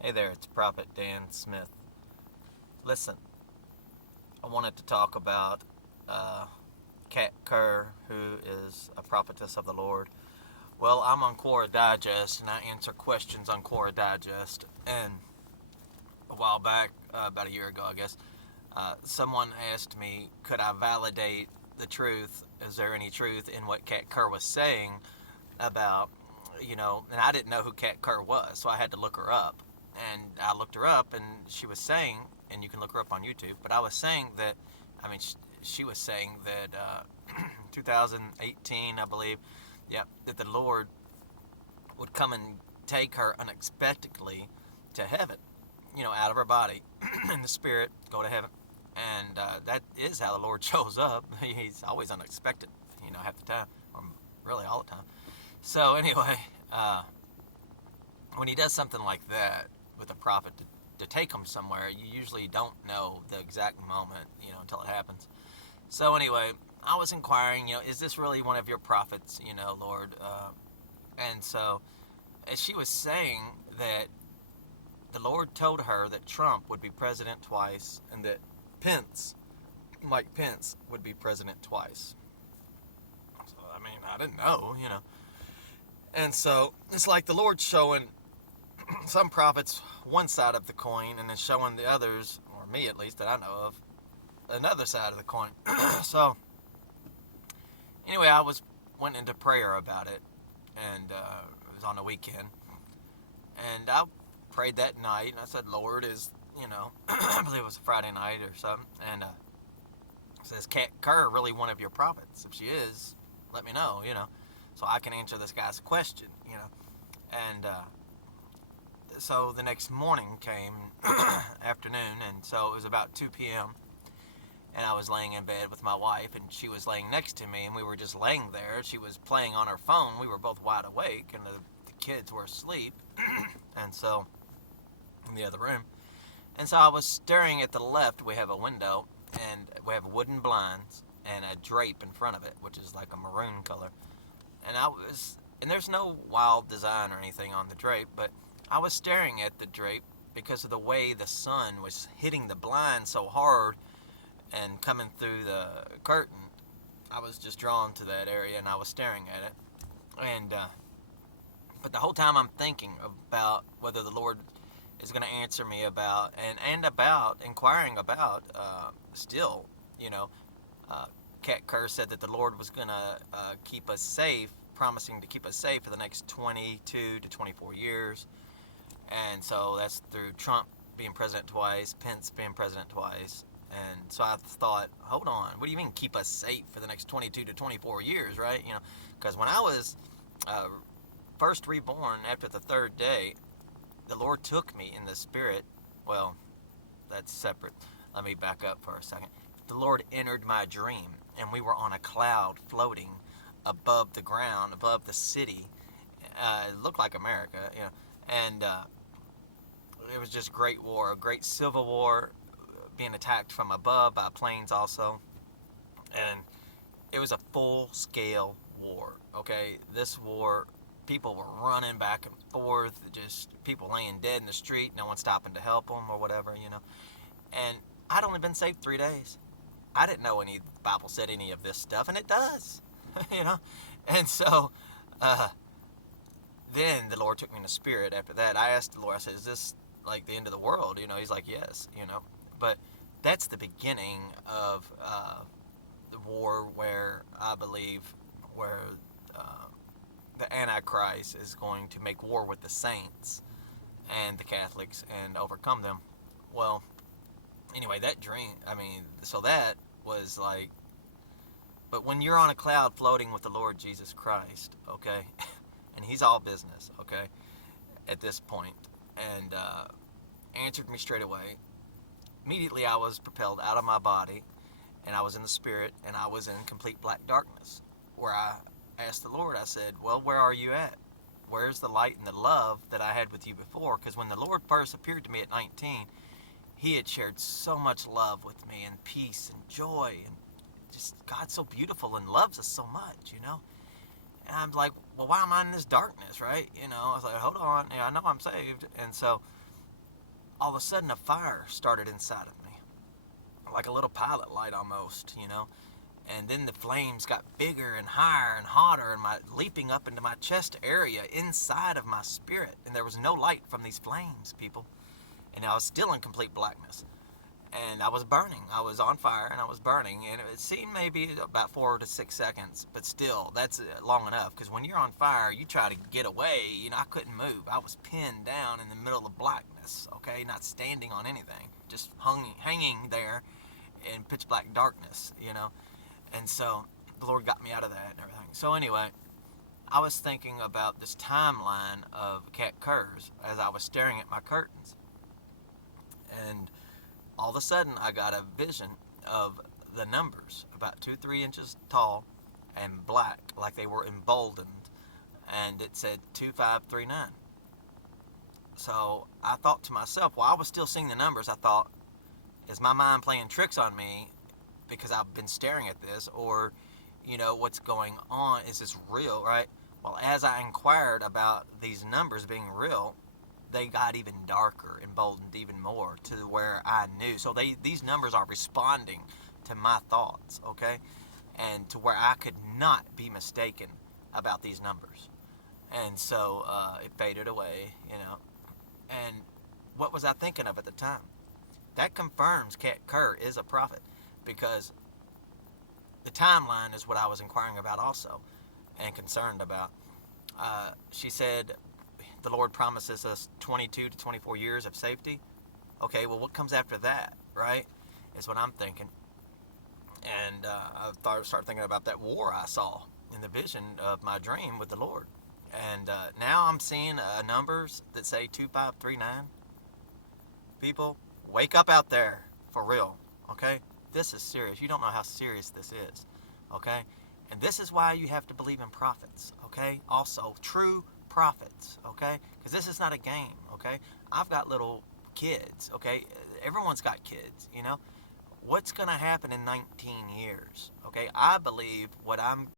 Hey there, it's Prophet Dan Smith. Listen, I wanted to talk about Kat Kerr, who is a prophetess of the Lord. Well, I'm on Quora Digest, and I answer questions on Quora Digest. And a while back, about a year ago, I guess, someone asked me, could I validate the truth? Is there any truth in what Kat Kerr was saying about, and I didn't know who Kat Kerr was, so I had to look her up. And I looked her up, and she was saying, and you can look her up on YouTube, but I was saying that, she was saying that 2018, I believe, yeah, that the Lord would come and take her unexpectedly to heaven, out of her body in the spirit, go to heaven. And that is how the Lord shows up. He's always unexpected, half the time, or really all the time. So anyway, uh, when he does something like that with a prophet to take him somewhere, you usually don't know the exact moment, until it happens. So anyway, I was inquiring, is this really one of your prophets, Lord? And so, as she was saying that the Lord told her that Trump would be president twice, and that Pence, Mike Pence, would be president twice. So, I didn't know. And so, it's like the Lord showing some prophets one side of the coin and then showing the others, or me at least that I know of, another side of the coin. So anyway, went into prayer about it, and it was on the weekend, and I prayed that night, and I said, Lord, is I believe it was a Friday night or something, and says, Kat Kerr really one of your prophets? If she is, let me know, so I can answer this guy's question. And so the next morning came, afternoon, and so it was about 2 p.m., and I was laying in bed with my wife, and she was laying next to me, and we were just laying there. She was playing on her phone. We were both wide awake, and the kids were asleep, and so in the other room. And so I was staring at the left. We have a window, and we have wooden blinds and a drape in front of it, which is like a maroon color. And there's no wild design or anything on the drape, but I was staring at the drape because of the way the sun was hitting the blind so hard and coming through the curtain. I was just drawn to that area, and I was staring at it. And but the whole time I'm thinking about whether the Lord is going to answer me about and about inquiring about still, you know, Kat Kerr said that the Lord was going to keep us safe, promising to keep us safe for the next 22 to 24 years. And so that's through Trump being president twice, Pence being president twice. And so I thought, hold on, what do you mean keep us safe for the next 22 to 24 years, right? Because when I was first reborn after the third day, the Lord took me in the spirit. Well, that's separate. Let me back up for a second. The Lord entered my dream, and we were on a cloud floating above the ground, above the city. It looked like America. And it was just great war, a great civil war, being attacked from above by planes also. And it was a full-scale war, okay? This war, people were running back and forth, just people laying dead in the street, no one stopping to help them or whatever. And I'd only been saved 3 days. I didn't know any Bible said any of this stuff, and it does, you know. And so, then the Lord took me in the spirit. After that, I asked the Lord. I said, "Is this like the end of the world?" He's like, "Yes." But that's the beginning of the war where I believe where uh, the Antichrist is going to make war with the saints and the Catholics and overcome them. Well, anyway, that dream. So that was like. But when you're on a cloud floating with the Lord Jesus Christ, okay, and He's all business, okay, at this point, and answered me straight away. Immediately, I was propelled out of my body, and I was in the spirit, and I was in complete black darkness, where I asked the Lord. I said, "Well, where are you at? Where's the light and the love that I had with you before?" Because when the Lord first appeared to me at 19, He had shared so much love with me, and peace and joy, and just God's so beautiful and loves us so much. And I'm like, well, why am I in this darkness, right? I was like, hold on, I know I'm saved. And so all of a sudden a fire started inside of me, like a little pilot light almost, you know. And then the flames got bigger and higher and hotter, and my leaping up into my chest area inside of my spirit. And there was no light from these flames, people. And I was still in complete blackness. And I was burning. I was on fire and I was burning. And it seemed maybe about 4 to 6 seconds, but still, that's long enough. Because when you're on fire, you try to get away. You know, I couldn't move. I was pinned down in the middle of blackness, okay? Not standing on anything, just hanging there in pitch black darkness, you know? And so the Lord got me out of that and everything. So anyway, I was thinking about this timeline of Kat Kerr's as I was staring at my curtains. And all of a sudden, I got a vision of the numbers, about 2, 3 inches tall and black, like they were emboldened. And it said 2539. So I thought to myself, while I was still seeing the numbers, I thought, is my mind playing tricks on me because I've been staring at this, or, you know, what's going on? Is this real, right? Well, as I inquired about these numbers being real, they got even darker, emboldened even more to where I knew. So these numbers are responding to my thoughts, okay? And to where I could not be mistaken about these numbers. And so it faded away, you know. And what was I thinking of at the time? That confirms Kat Kerr is a prophet, because the timeline is what I was inquiring about also and concerned about. She said the Lord promises us 22 to 24 years of safety. Okay, well, what comes after that, right? Is what I'm thinking. And I started thinking about that war I saw in the vision of my dream with the Lord. And now I'm seeing numbers that say 2539. People, wake up out there, for real, okay? This is serious. You don't know how serious this is, okay? And this is why you have to believe in prophets, okay? Also, true prophets, okay? Because this is not a game, okay? I've got little kids, okay? Everyone's got kids, you know? What's going to happen in 19 years, okay? I believe what I'm